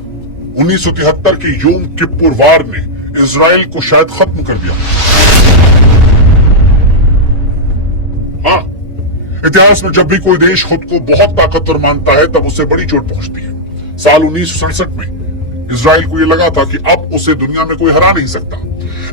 1973 के योम किप्पुर वार ने इजराइल को शायद खत्म कर दिया। हाँ, इतिहास में जब भी कोई देश खुद को बहुत ताकतवर मानता है तब उसे बड़ी चोट पहुंचती है। साल 1967 में इजराइल को यह लगा था कि अब उसे दुनिया में कोई हरा नहीं सकता,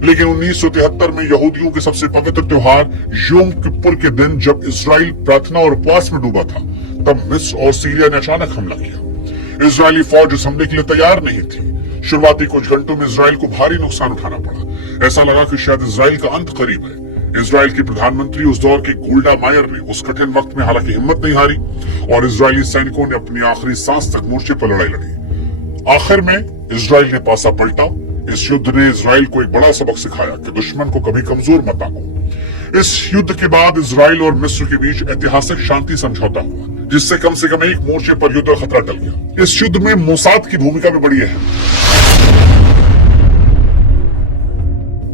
लेकिन 1973 में यहूदियों के सबसे पवित्र त्योहार योम किप्पुर के दिन जब इजराइल प्रार्थना और उपवास में डूबा था, तब मिस्र और सीरिया ने अचानक हमला किया। इजरायली फौज इस हमले के लिए तैयार नहीं थी। शुरुआती कुछ घंटों में इजराइल को भारी नुकसान उठाना पड़ा। ऐसा लगा कि शायद इजराइल का अंत करीब है। इजराइल के प्रधानमंत्री उस दौर के गोल्डा मायर ने उस कठिन वक्त में हालांकि हिम्मत नहीं हारी और इजरायली सैनिकों ने अपनी आखिरी सांस तक मोर्चे पर लड़ाई लड़ी। आखिर में इजराइल ने पासा पलटा। इस युद्ध ने इजराइल को एक बड़ा सबक सिखाया कि दुश्मन को कभी कमजोर मत आंको। इस युद्ध के बाद इजराइल और मिस्र के बीच ऐतिहासिक शांति समझौता हुआ, जिससे कम से कम एक मोर्चे पर युद्ध का खतरा टल गया। इस युद्ध में मोसाद की भूमिका भी बड़ी अहम।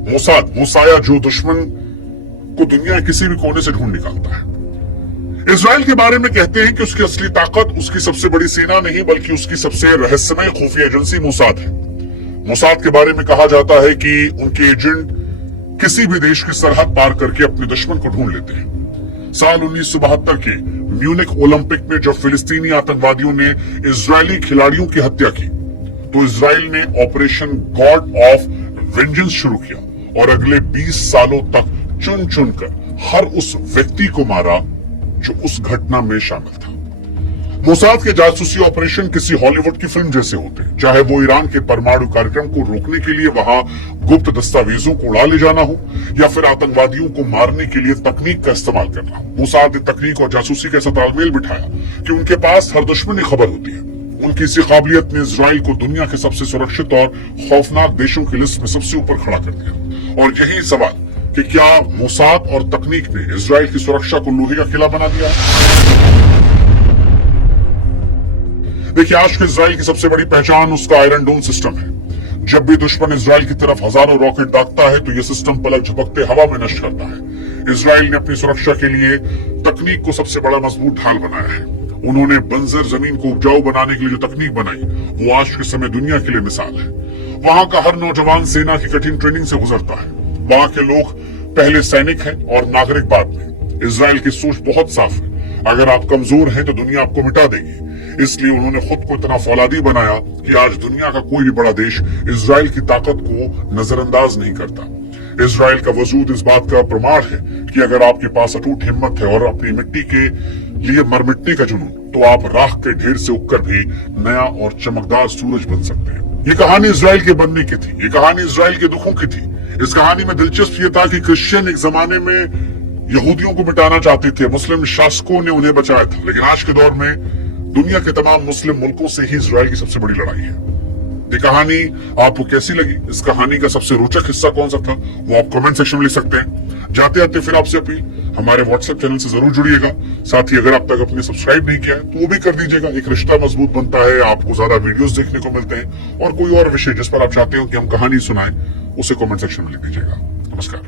मोसाद, मोसाया, जो दुश्मन को दुनिया के किसी भी कोने से ढूंढ निकालता है। इजराइल के बारे में कहते हैं कि उसकी असली ताकत उसकी सबसे बड़ी सेना नहीं बल्कि उसकी सबसे रहस्यमय खुफिया एजेंसी मोसाद है। मोसाद के बारे में कहा जाता है कि उनके एजेंट किसी भी देश की सरहद पार करके अपने दुश्मन को ढूंढ लेते हैं। साल 1972 के म्यूनिक ओलंपिक में जब फिलिस्तीनी आतंकवादियों ने इजरायली खिलाड़ियों की हत्या की, तो इजराइल ने ऑपरेशन गॉड ऑफ वेंजेंस शुरू किया और अगले 20 सालों तक चुन चुनकर हर उस व्यक्ति को मारा जो उस घटना में शामिल था। मोसाद के जासूसी ऑपरेशन किसी हॉलीवुड की फिल्म जैसे होते, चाहे वो ईरान के परमाणु कार्यक्रम को रोकने के लिए वहां गुप्त दस्तावेजों को उड़ा ले जाना हो या फिर आतंकवादियों को मारने के लिए तकनीक का इस्तेमाल करना हो। मोसाद ने तकनीक और जासूसी का ऐसा तालमेल बिठाया कि उनके पास हर दुश्मनी खबर होती है। उनकी इसी काबिलियत ने इजराइल को दुनिया के सबसे सुरक्षित और खौफनाक देशों की लिस्ट में सबसे ऊपर खड़ा कर दिया। और यही सवाल कि क्या मोसाद और तकनीक ने इजराइल की सुरक्षा को लोहे का किला बना दिया? देखिए, आज के इजराइल की सबसे बड़ी पहचान उसका आयरन डोम सिस्टम है। जब भी दुश्मन इजराइल की तरफ हजारों रॉकेट दागता है तो यह सिस्टम पलक झपकते हवा में नष्ट करता है। इजराइल ने अपनी सुरक्षा के लिए तकनीक को सबसे बड़ा मजबूत ढाल बनाया है। उन्होंने बंजर जमीन को उपजाऊ बनाने के लिए जो तकनीक बनाई, वो आज के समय दुनिया के लिए मिसाल है। वहां का हर नौजवान सेना की कठिन ट्रेनिंग से गुजरता है। वहां के लोग पहले सैनिक हैं और नागरिक बाद में। इजराइल की सोच बहुत साफ है, अगर आप कमजोर हैं तो दुनिया आपको मिटा देगी। इसलिए उन्होंने खुद को इतना फौलादी बनाया कि आज दुनिया का कोई भी बड़ा देश इजराइल की ताकत को नजरअंदाज नहीं करता। इजराइल का वजूद इस बात का प्रमाण है कि अगर आपके पास अटूट हिम्मत है और अपनी मिट्टी के लिए मर मिटने का जुनून, तो आप राख के ढेर से उगकर भी नया और चमकदार सूरज बन सकते हैं। ये कहानी इजराइल के बनने की थी। ये कहानी इजराइल के दुखों की थी। इस कहानी में दिलचस्प ये था कि क्रिश्चियन एक जमाने में यहूदियों को मिटाना चाहते थे, मुस्लिम शासकों ने उन्हें बचाया था, लेकिन आज के दौर में दुनिया के तमाम मुस्लिम मुल्कों से ही इजराइल की सबसे बड़ी लड़ाई है। ये कहानी आपको कैसी लगी? इस कहानी का सबसे रोचक हिस्सा कौन सा था, वो आप कमेंट सेक्शन में लिख सकते हैं। जाते जाते फिर आपसे अपील, हमारे व्हाट्सएप चैनल से जरूर जुड़िएगा। साथ ही अगर आप तक अपने सब्सक्राइब नहीं किया है तो वो भी कर दीजिएगा। एक रिश्ता मजबूत बनता है, आपको ज्यादा वीडियोस देखने को मिलते हैं। और कोई और विषय जिस पर आप चाहते हो कि हम कहानी सुनाएं, उसे कमेंट सेक्शन में लिख दीजिएगा। नमस्कार।